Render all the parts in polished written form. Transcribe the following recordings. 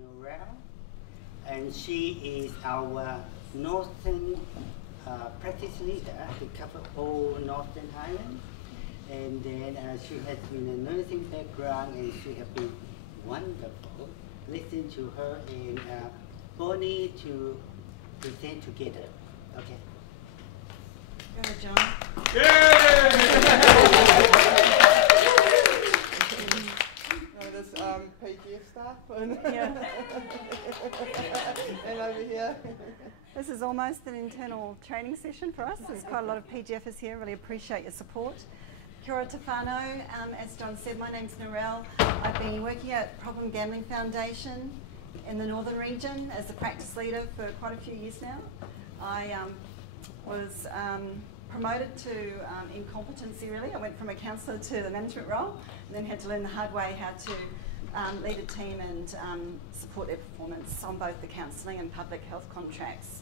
Narelle, and she is our Northern practice leader to cover all Northern Highlands. And then she has been a nursing background, and she has been wonderful. Listen to her and Bonnie to present together. Okay. Go ahead, John. There's PGF staff and, and over here. This is almost an internal training session for us. There's quite a lot of PGFers here. Really appreciate your support. Kia ora te whānau. As John said, my name's Narelle. I've been working at Problem Gambling Foundation in the Northern region as a practice leader for quite a few years now. I was promoted to incompetency, really. I went from a counsellor to the management role, and then had to learn the hard way how to lead a team and support their performance on both the counselling and public health contracts.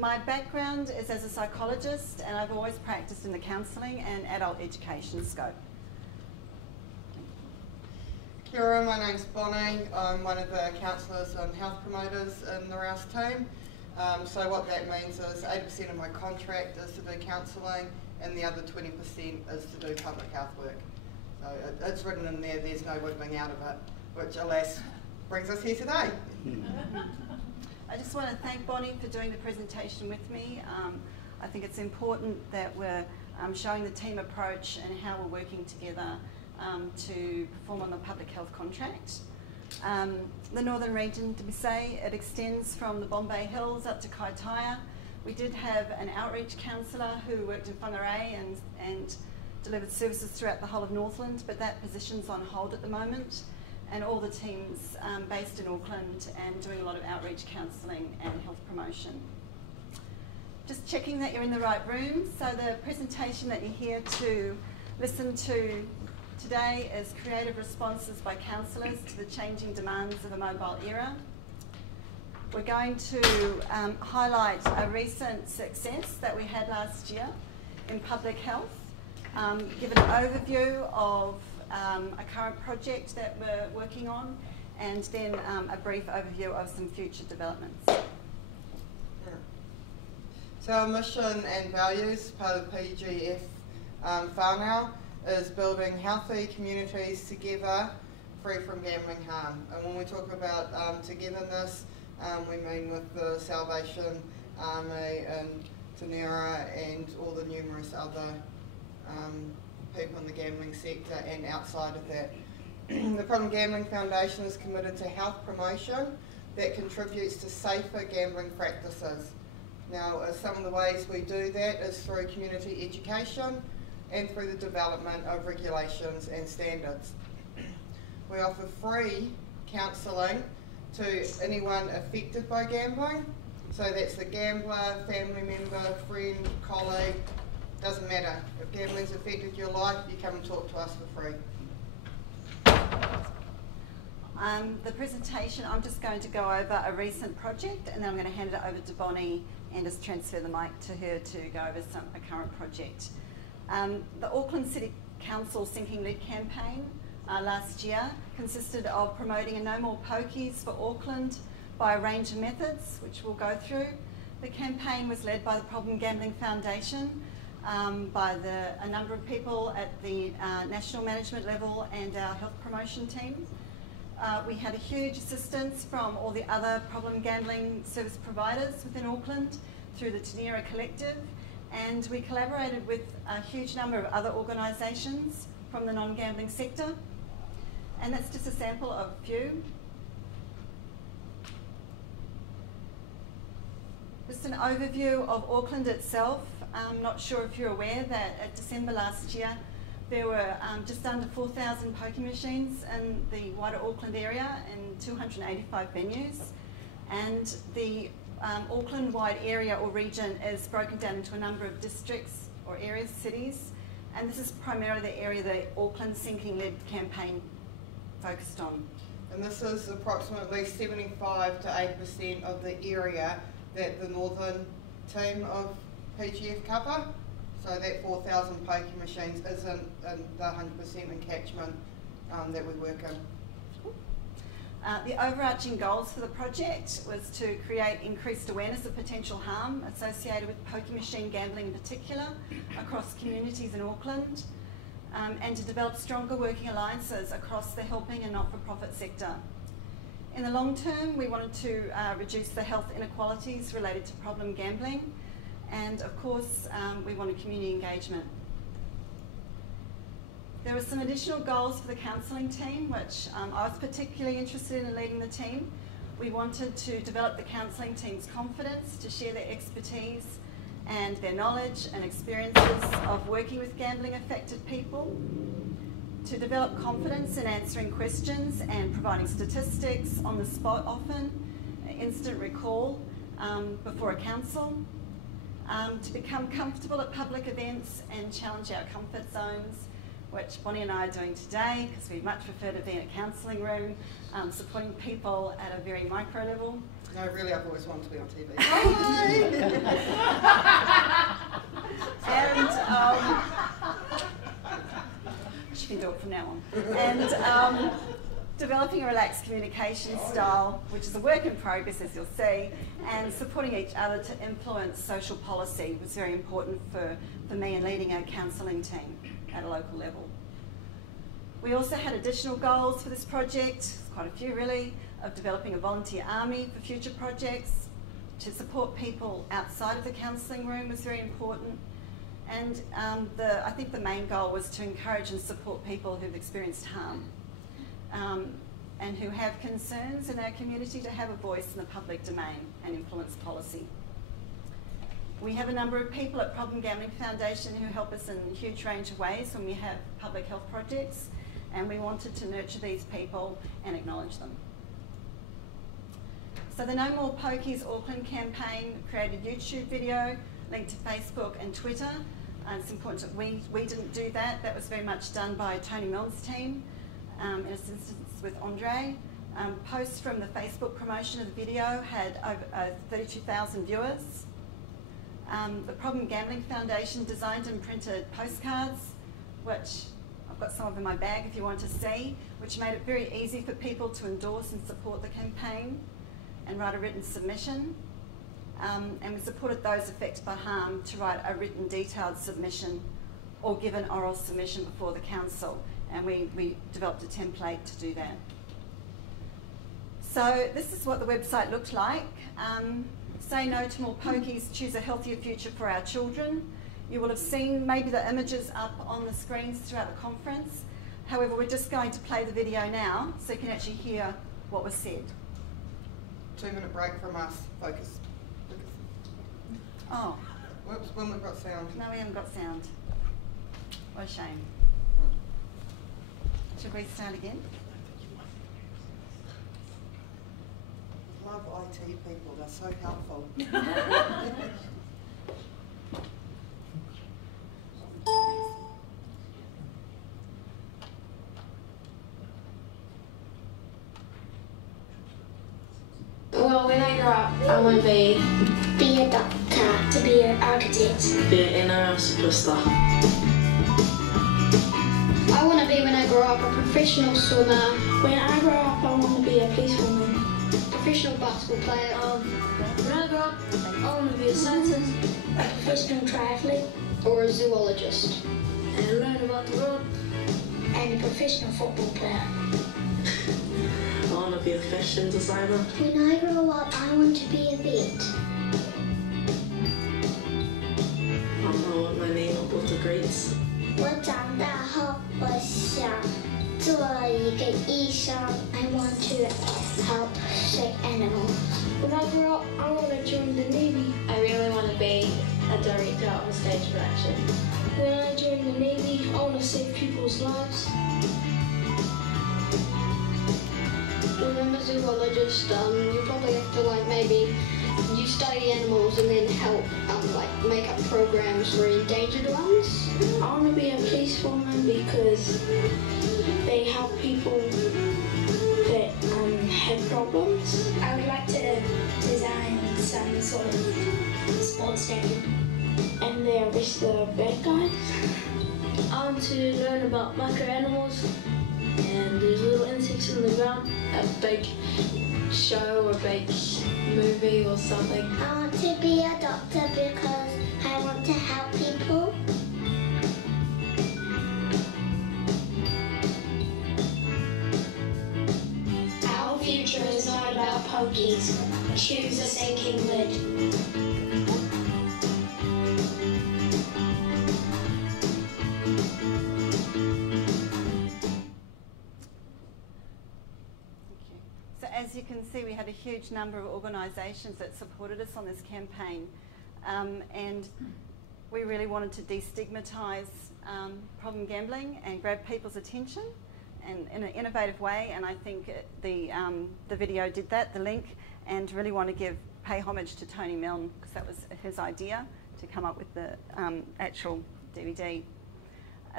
My background is as a psychologist, and I've always practiced in the counselling and adult education scope. Kia ora, my name's Bonnie. I'm one of the counsellors and health promoters in the Rouse team. So what that means is 80% of my contract is to do counselling, and the other 20% is to do public health work. So it's written in there, there's no wiggling out of it, which alas brings us here today. I just want to thank Bonnie for doing the presentation with me. I think it's important that we're showing the team approach and how we're working together to perform on the public health contract. The Northern region, to be say, it extends from the Bombay Hills up to Kaitaia. We did have an outreach counsellor who worked in Whangarei and delivered services throughout the whole of Northland, but that position's on hold at the moment. And all the teams based in Auckland and doing a lot of outreach counselling and health promotion. Just checking that you're in the right room. So the presentation that you're here to listen to today is creative responses by counsellors to the changing demands of a mobile era. We're going to highlight a recent success that we had last year in public health, give an overview of a current project that we're working on, and then a brief overview of some future developments. So our mission and values, part of PGF whānau, is building healthy communities together, free from gambling harm. And when we talk about togetherness, we mean with the Salvation Army and Te Nera and all the numerous other people in the gambling sector and outside of that. The Problem Gambling Foundation is committed to health promotion that contributes to safer gambling practices. Now, some of the ways we do that is through community education and through the development of regulations and standards. We offer free counselling to anyone affected by gambling. So that's the gambler, family member, friend, colleague, doesn't matter. If gambling's affected your life, you come and talk to us for free. The presentation, I'm just going to go over a recent project, and then I'm going to hand it over to Bonnie and just transfer the mic to her to go over a current project. The Auckland City Council Sinking Lid campaign last year consisted of promoting a No More Pokies for Auckland by a range of methods, which we'll go through. The campaign was led by the Problem Gambling Foundation, by a number of people at the national management level and our health promotion team. We had a huge assistance from all the other problem gambling service providers within Auckland through the Te Nera Collective, and we collaborated with a huge number of other organisations from the non-gambling sector. And that's just a sample of a few. Just an overview of Auckland itself. I'm not sure if you're aware that at December last year there were just under 4,000 pokie machines in the wider Auckland area in 285 venues, and the Auckland-wide area or region is broken down into a number of districts or areas, cities, and this is primarily the area the Auckland Sinking Lid campaign focused on. And this is approximately 75 to 80% of the area that the Northern team of PGF cover. So that 4,000 pokie machines isn't in the 100% encatchment that we work in. The overarching goals for the project was to create increased awareness of potential harm associated with poker machine gambling in particular across communities in Auckland, and to develop stronger working alliances across the helping and not-for-profit sector. In the long term, we wanted to reduce the health inequalities related to problem gambling, and of course, we wanted community engagement. There were some additional goals for the counselling team, which I was particularly interested in leading the team. We wanted to develop the counselling team's confidence to share their expertise and their knowledge and experiences of working with gambling affected people, to develop confidence in answering questions and providing statistics on the spot often, instant recall before a council, to become comfortable at public events and challenge our comfort zones, which Bonnie and I are doing today, because we much prefer to be in a counselling room, supporting people at a very micro level. No, really, I've always wanted to be on TV. And she can do it from now on. And developing a relaxed communication style, which is a work in progress, as you'll see, and supporting each other to influence social policy was very important for me in leading our counselling team at a local level. We also had additional goals for this project, quite a few really, of developing a volunteer army for future projects. To support people outside of the counselling room was very important. And I think the main goal was to encourage and support people who've experienced harm and who have concerns in our community to have a voice in the public domain and influence policy. We have a number of people at Problem Gambling Foundation who help us in a huge range of ways when we have public health projects, and we wanted to nurture these people and acknowledge them. So the No More Pokies Auckland campaign created a YouTube video linked to Facebook and Twitter. It's important that we didn't do that. That was very much done by Tony Milne's team in assistance with Andre. Posts from the Facebook promotion of the video had over 32,000 viewers. The Problem Gambling Foundation designed and printed postcards, which I've got some of in my bag if you want to see, which made it very easy for people to endorse and support the campaign and write a written submission. And we supported those affected by harm to write a written detailed submission or give an oral submission before the council, and we developed a template to do that. So this is what the website looked like. Say no to more pokies, choose a healthier future for our children. You will have seen maybe the images up on the screens throughout the conference. However, we're just going to play the video now so you can actually hear what was said. 2-minute break from us. Focus. Oh. Whoops, when we've got sound. No, we haven't got sound. What a shame. Should we start again? Love IT people, they're so helpful. Well, when I grow up, I want to be a doctor, to be an architect, be an NRL superstar. I want to be, when I grow up, a professional swimmer. When I grow up, I want to be a policewoman, Professional basketball player. When I grow up, I want to be a scientist, A professional triathlete. Or a zoologist. and learn about the world. And a professional football player. I want to be a fashion designer. When I grow up, I want to be a vet. I want my name above the grades. 我长大后，我想做一个医生。I want to help sick animals. When I grow up, I want to join the Navy. I really want to be a director of a stage production. When I join the Navy, I want to save people's lives. When I'm a zoologist, you probably have to maybe you study animals and then help make up programs for endangered ones. I want to be a policewoman because they help people that have problems. I would like to design some sort of sports stadium. And they arrest the bad guys. I want to learn about micro animals and there's little insects in the ground. A big show or a big movie or something. I want to be a doctor because I want to help people. Our future is not about pokies. Choose a sinking lid. As you can see, we had a huge number of organisations that supported us on this campaign, and we really wanted to destigmatise problem gambling and grab people's attention and in an innovative way, and I think the video did that, the link, and really want to pay homage to Tony Milne because that was his idea to come up with the actual DVD.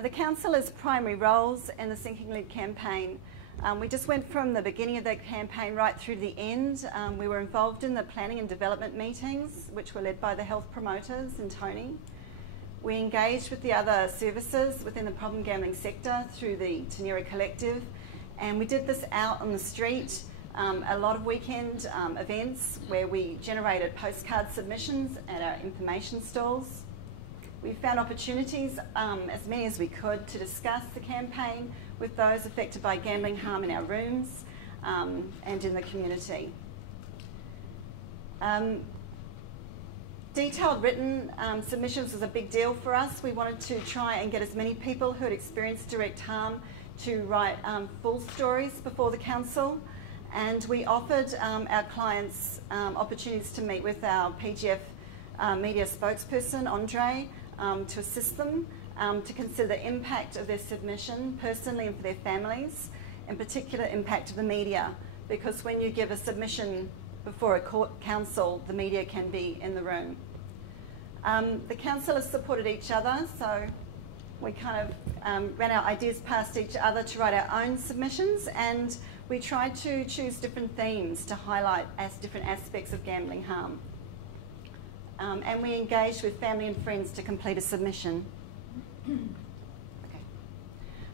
The counsellors' primary roles in the Sinking Lid campaign. We just went from the beginning of the campaign right through to the end. We were involved in the planning and development meetings, which were led by the health promoters and Tony. We engaged with the other services within the problem gambling sector through the Tenera Collective, and we did this out on the street, a lot of weekend events where we generated postcard submissions at our information stalls. We found opportunities, as many as we could, to discuss the campaign with those affected by gambling harm in our rooms and in the community. Detailed written submissions was a big deal for us. We wanted to try and get as many people who had experienced direct harm to write full stories before the council, and we offered our clients opportunities to meet with our PGF media spokesperson, Andre, to assist them to consider the impact of their submission personally and for their families, in particular impact of the media, because when you give a submission before a court council, the media can be in the room. The councillors supported each other, so we kind of ran our ideas past each other to write our own submissions, and we tried to choose different themes to highlight as different aspects of gambling harm. And we engaged with family and friends to complete a submission.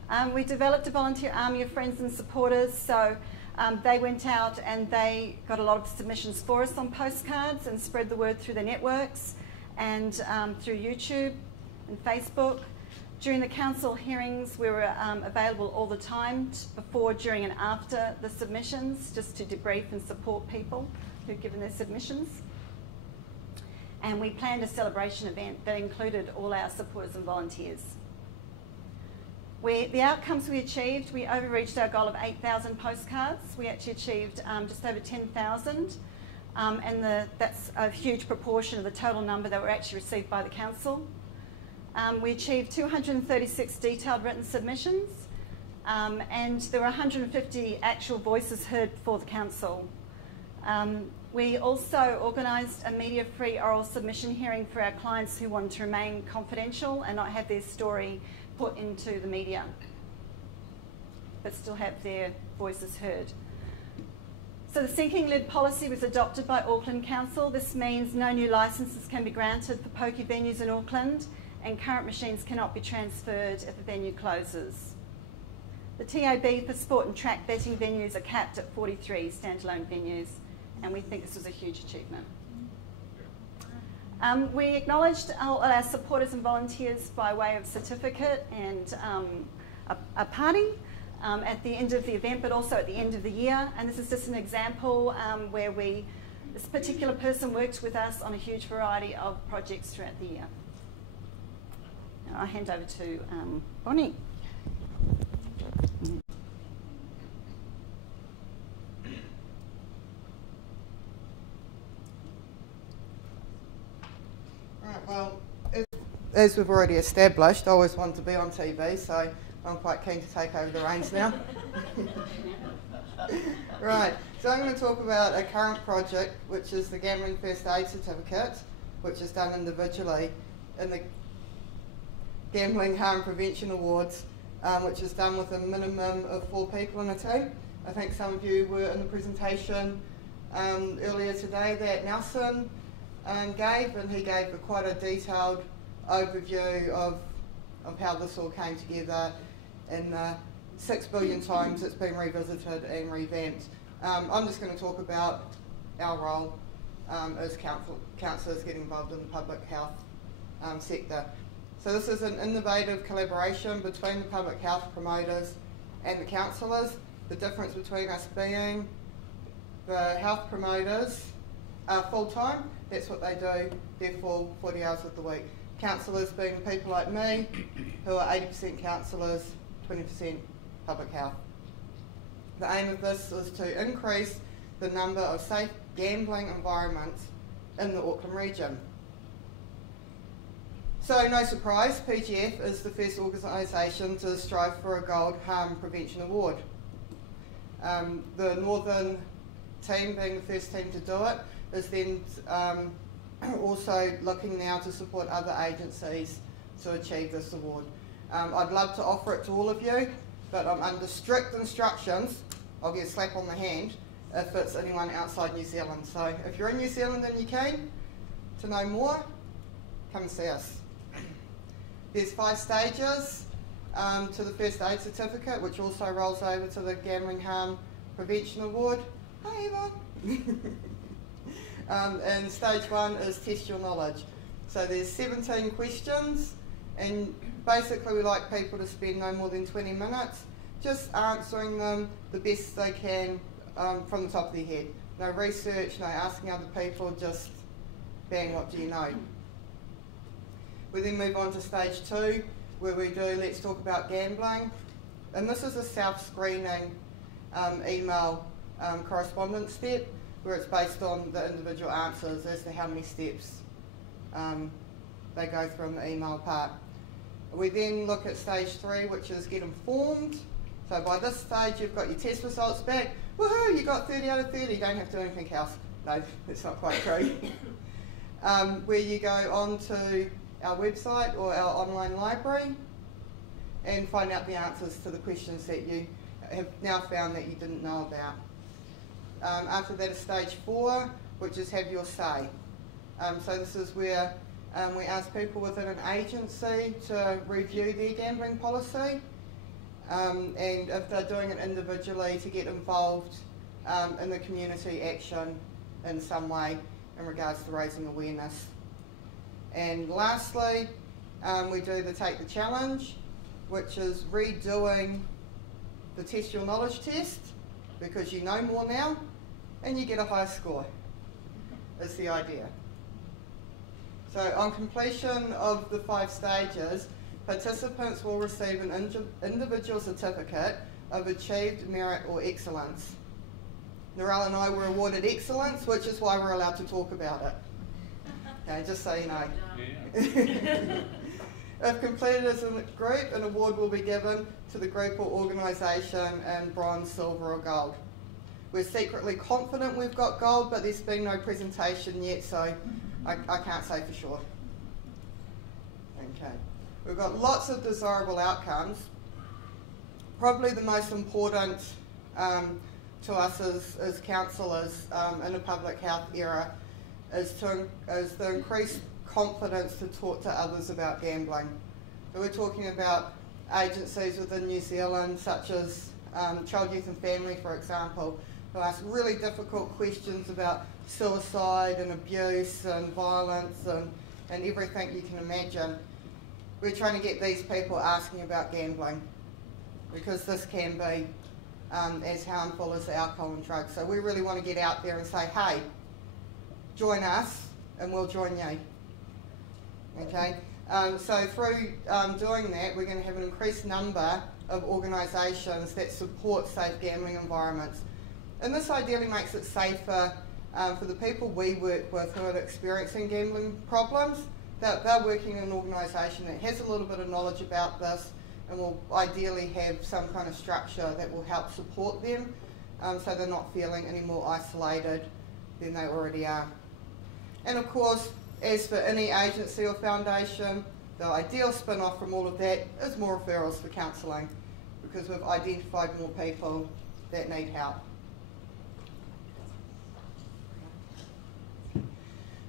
Okay. We developed a volunteer army of friends and supporters, so they went out and they got a lot of submissions for us on postcards and spread the word through the networks and through YouTube and Facebook. During the council hearings, we were available all the time, before, during and after the submissions, just to debrief and support people who'd given their submissions. And we planned a celebration event that included all our supporters and volunteers. The outcomes we achieved, we overreached our goal of 8,000 postcards. We actually achieved just over 10,000, and that's a huge proportion of the total number that were actually received by the council. We achieved 236 detailed written submissions, and there were 150 actual voices heard before the council. We also organised a media-free oral submission hearing for our clients who wanted to remain confidential and not have their story put into the media, but still have their voices heard. So the Sinking Lid policy was adopted by Auckland Council. This means no new licences can be granted for pokie venues in Auckland, and current machines cannot be transferred if a venue closes. The TAB for sport and track betting venues are capped at 43 standalone venues, and we think this was a huge achievement. We acknowledged all our supporters and volunteers by way of certificate and a party at the end of the event, but also at the end of the year. And this is just an example where this particular person worked with us on a huge variety of projects throughout the year. Now I'll hand over to Bonnie. Well, as we've already established, I always wanted to be on TV, so I'm quite keen to take over the reins now. Right, so I'm going to talk about a current project, which is the Gambling First Aid Certificate, which is done individually in the Gambling Harm Prevention Awards, which is done with a minimum of 4 people in a team. I think some of you were in the presentation earlier today that Nichelsen gave, and he gave quite a detailed overview of how this all came together in the 6 billion times it's been revisited and revamped. I'm just going to talk about our role as counsellors getting involved in the public health sector. So this is an innovative collaboration between the public health promoters and the counsellors. The difference between us being the health promoters are full-time, that's what they do, they're full 40 hours of the week. Counsellors being people like me, who are 80% counsellors, 20% public health. The aim of this is to increase the number of safe gambling environments in the Auckland region. So no surprise, PGF is the first organisation to strive for a Gold Harm Prevention Award. The Northern team, being the first team to do it, is then also looking now to support other agencies to achieve this award. I'd love to offer it to all of you, but I'm under strict instructions. I'll get a slap on the hand if it's anyone outside New Zealand. So if you're in New Zealand and you're keen to know more, come and see us. There's 5 stages to the first aid certificate, which also rolls over to the Gambling Harm Prevention Award. Hi Eva! And stage 1 is test your knowledge. So there's 17 questions, and basically we like people to spend no more than 20 minutes just answering them the best they can from the top of their head. No research, no asking other people, just bang, what do you know? We then move on to stage 2, where we do let's talk about gambling. And this is a self-screening email correspondence step, where it's based on the individual answers as to how many steps they go through in the email part. We then look at stage 3, which is get informed. So by this stage you've got your test results back. Woohoo, you got 30 out of 30, you don't have to do anything else. No, that's not quite true. Where you go on to our website or our online library and find out the answers to the questions that you have now found that you didn't know about. After that is stage 4, which is have your say. So this is where we ask people within an agency to review their gambling policy, and if they're doing it individually, to get involved in the community action in some way in regards to raising awareness. And lastly, we do the Take the Challenge, which is redoing the Test Your Knowledge test, because you know more now and you get a higher score, is the idea. So on completion of the 5 stages, participants will receive an individual certificate of achieved merit or excellence. Narelle and I were awarded excellence, which is why we're allowed to talk about it. Okay, just so you know. Yeah. If completed as a group, an award will be given to the group or organisation in bronze, silver or gold. We're secretly confident we've got gold, but there's been no presentation yet, so I can't say for sure. Okay. We've got lots of desirable outcomes. Probably the most important to us as counsellors in a public health era is the increased confidence to talk to others about gambling. So we're talking about agencies within New Zealand, such as Child, Youth and Family, for example, who ask really difficult questions about suicide and abuse and violence and everything you can imagine. We're trying to get these people asking about gambling, because this can be as harmful as alcohol and drugs. So we really want to get out there and say, hey, join us and we'll join you. Okay, so through doing that, we're going to have an increased number of organisations that support safe gambling environments. And this ideally makes it safer for the people we work with who are experiencing gambling problems. They're working in an organisation that has a little bit of knowledge about this and will ideally have some kind of structure that will help support them, so they're not feeling any more isolated than they already are. And of course, as for any agency or foundation, the ideal spin-off from all of that is more referrals for counselling, because we've identified more people that need help.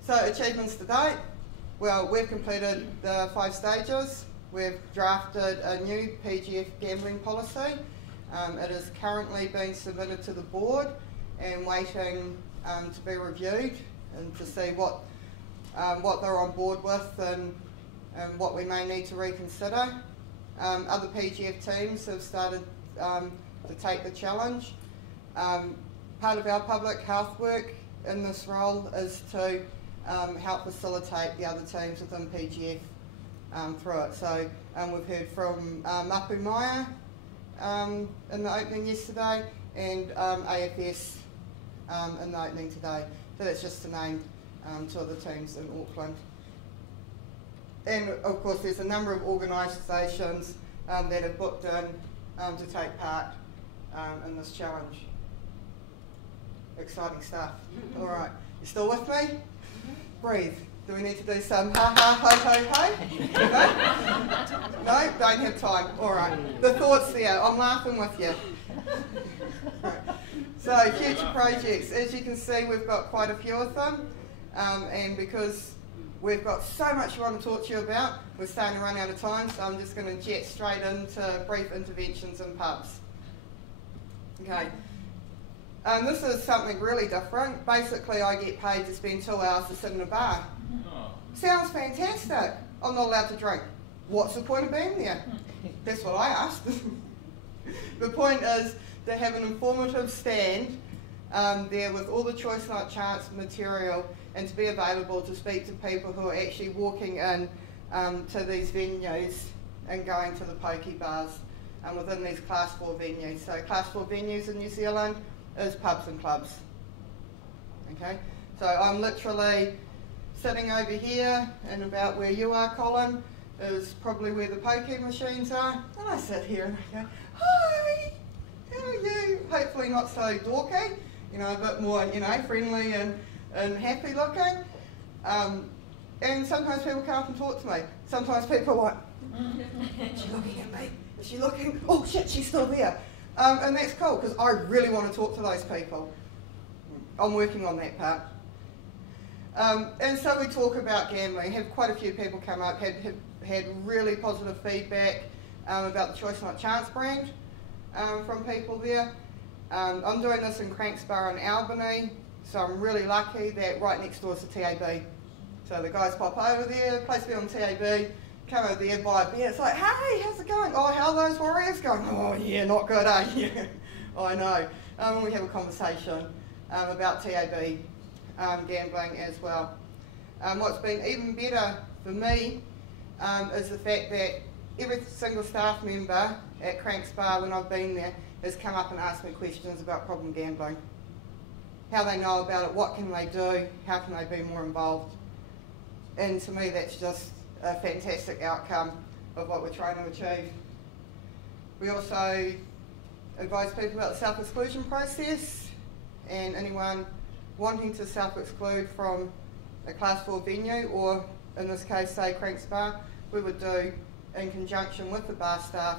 So achievements to date, well, we've completed the 5 stages. We've drafted a new PGF gambling policy, It is currently being submitted to the board and waiting to be reviewed and to see what they're on board with and what we may need to reconsider. Other PGF teams have started to take the challenge. Part of our public health work in this role is to help facilitate the other teams within PGF through it. So we've heard from Mapu Maya in the opening yesterday and AFS in the opening today. So that's just to name two of the teams in Auckland. And of course there's a number of organisations that have booked in to take part in this challenge. Exciting stuff. All right, you still with me? Breathe. Do we need to do some ha ha ho ho ho? No? No? Don't have time. All right. The thought's there. I'm laughing with you. So future projects. As you can see, we've got quite a few of them. And because we've got so much we want to talk to you about, we're starting to run out of time, so I'm just going to jet straight into brief interventions in pubs. Okay. This is something really different. Basically, I get paid to spend 2 hours to sit in a bar. Oh. Sounds fantastic. I'm not allowed to drink. What's the point of being there? That's what I asked. The point is to have an informative stand there with all the choice not chance material and to be available to speak to people who are actually walking in to these venues and going to the pokie bars within these Class 4 venues. So Class 4 venues in New Zealand is pubs and clubs. Okay, so I'm literally sitting over here, and about where you are, Colin, is probably where the pokie machines are. And I sit here and I go, "Hi, how are you?" Hopefully not so dorky, you know, a bit more, you know, friendly and happy looking. And sometimes people come up and talk to me. Sometimes people are like, "Is she looking at me? Is she looking? Oh shit, she's still there." And that's cool, because I really want to talk to those people. I'm working on that part. And so we talk about gambling. Have quite a few people come up, had really positive feedback about the Choice Not Chance brand from people there. I'm doing this in Cranks Bar in Albany, so I'm really lucky that right next door is the TAB. So the guys pop over there, place me on TAB, come over there, buy a beer. It's like, "Hey, how's it going? Oh, how are those Warriors going?" "Oh, yeah, not good, eh?" "Yeah, I know." And we have a conversation about TAB gambling as well. What's been even better for me is the fact that every single staff member at Cranks Bar, when I've been there, has come up and asked me questions about problem gambling. How they know about it, what can they do, how can they be more involved. And to me, that's just a fantastic outcome of what we're trying to achieve. We also advise people about the self-exclusion process, and anyone wanting to self-exclude from a Class 4 venue, or in this case, say Cranks Bar, we would do in conjunction with the bar staff.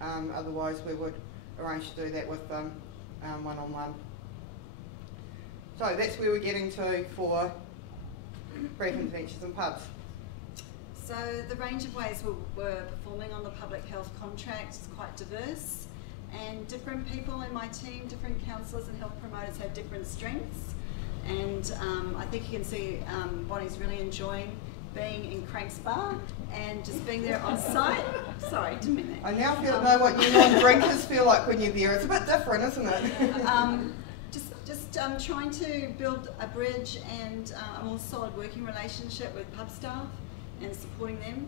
Otherwise, we would arrange to do that with them one-on-one. So that's where we're getting to for brief interventions in pubs. So the range of ways we're performing on the public health contract is quite diverse, and different people in my team, different counsellors and health promoters have different strengths. And I think you can see Bonnie's really enjoying being in Cranks Bar and just being there on site. Sorry, didn't mean that. I now know what you non-drinkers feel like when you're there. It's a bit different, isn't it? Just trying to build a bridge and a more solid working relationship with pub staff and supporting them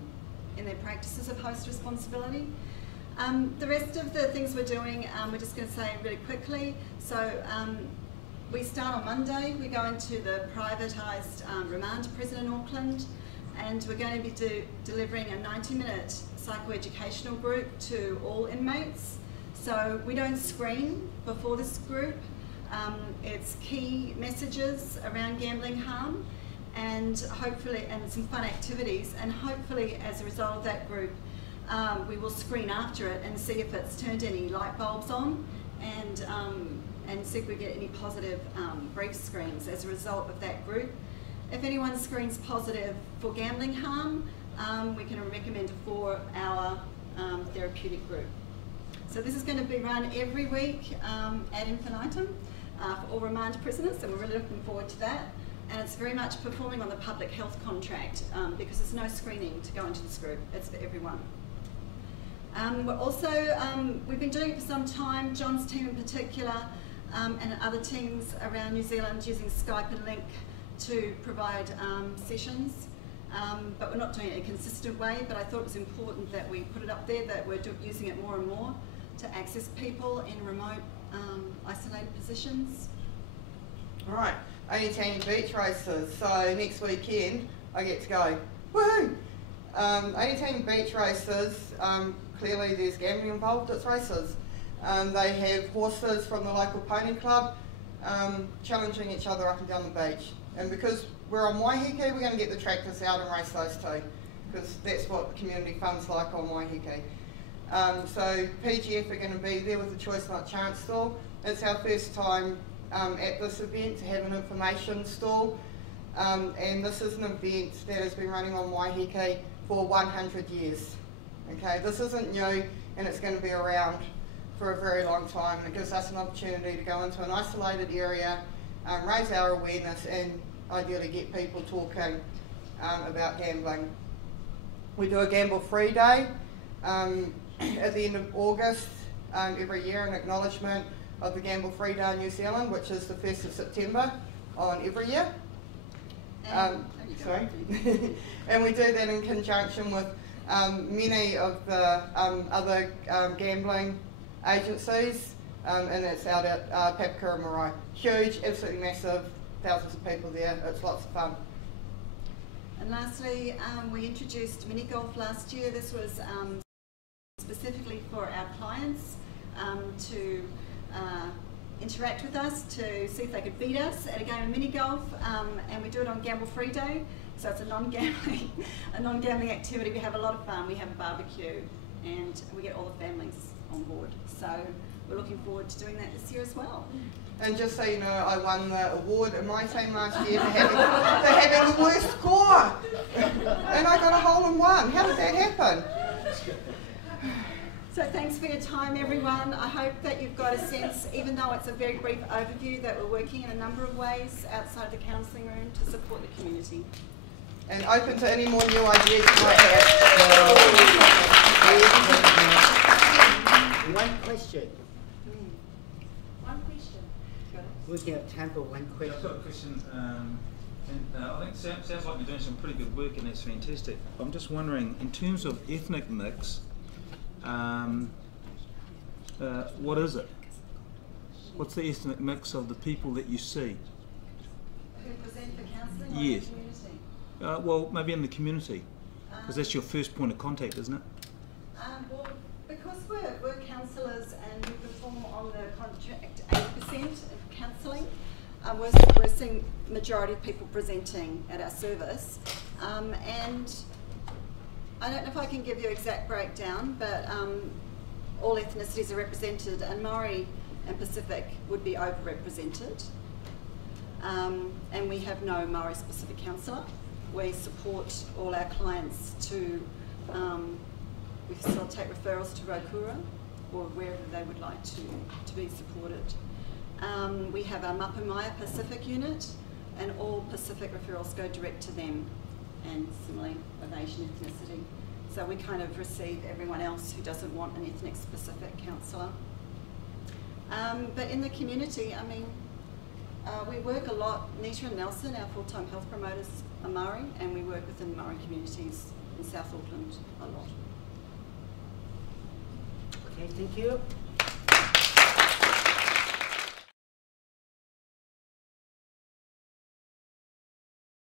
in their practices of host responsibility. The rest of the things we're doing, we're just going to say really quickly. So we start on Monday. We go into the privatised remand prison in Auckland, and we're going to be delivering a 90-minute psychoeducational group to all inmates. So we don't screen before this group. It's key messages around gambling harm, and hopefully, and some fun activities, and hopefully as a result of that group, we will screen after it and see if it's turned any light bulbs on, and see if we get any positive brief screens as a result of that group. If anyone screens positive for gambling harm, we can recommend a 4-hour therapeutic group. So this is going to be run every week ad infinitum for all remand prisoners, so we're really looking forward to that. And it's very much performing on the public health contract because there's no screening to go into this group, it's for everyone. We're also, we've been doing it for some time, John's team in particular, and other teams around New Zealand using Skype and Link to provide sessions. But we're not doing it in a consistent way, but I thought it was important that we put it up there, that we're using it more and more to access people in remote, isolated positions. All right, 18 beach races, so next weekend I get to go. Woohoo! 18 beach races, clearly there's gambling involved, it's races. They have horses from the local pony club challenging each other up and down the beach. And because we're on Waiheke, we're going to get the tractors out and race those too, because that's what the community fun's like on Waiheke. So PGF are going to be there with the Choice Not Chance stall. It's our first time at this event to have an information stall, and this is an event that has been running on Waiheke for 100 years. Okay, this isn't new, and it's going to be around for a very long time, and it gives us an opportunity to go into an isolated area, raise our awareness, and ideally get people talking about gambling. We do a gamble-free day at the end of August every year in acknowledgement of the Gamble-Free Day in New Zealand, which is the 1st of September on every year. Sorry. And we do that in conjunction with many of the other gambling agencies, and it's out at Papakura Marae. Huge, absolutely massive, thousands of people there, it's lots of fun. And lastly, we introduced mini golf last year. This was specifically for our clients to interact with us, to see if they could beat us at a game of mini golf, and we do it on Gamble Free Day, so it's a non-gambling activity. We have a lot of fun. We have a barbecue, and we get all the families on board. So we're looking forward to doing that this year as well. And just so you know, I won the award in my team last year for having the worst score, and I got a hole in one. How did that happen? So thanks for your time, everyone. I hope that you've got a sense, even though it's a very brief overview, that we're working in a number of ways outside the counselling room to support the community. And open to any more new ideas you might have. One question. One question. We can have time for one question. I've got a question. I think it sounds like you're doing some pretty good work, and that's fantastic. I'm just wondering, in terms of ethnic mix, what is it? What's the ethnic mix of the people that you see? Who present for counselling or Yes. the community? Well, maybe in the community, because that's your first point of contact, isn't it? Well, because we're counsellors and we perform on the contract 80% of counselling, we're seeing majority of people presenting at our service, and I don't know if I can give you an exact breakdown, but all ethnicities are represented, and Maori and Pacific would be overrepresented. And we have no Maori specific counsellor. We support all our clients to, we facilitate referrals to Raukura or wherever they would like to be supported. We have our Mapamaya Pacific unit, and all Pacific referrals go direct to them, and similarly of Asian ethnicity. So we kind of receive everyone else who doesn't want an ethnic specific counsellor. But in the community, I mean, we work a lot. Nita and Nelson, our full-time health promoters, are Maori, and we work within Maori communities in South Auckland a lot. Okay, thank you.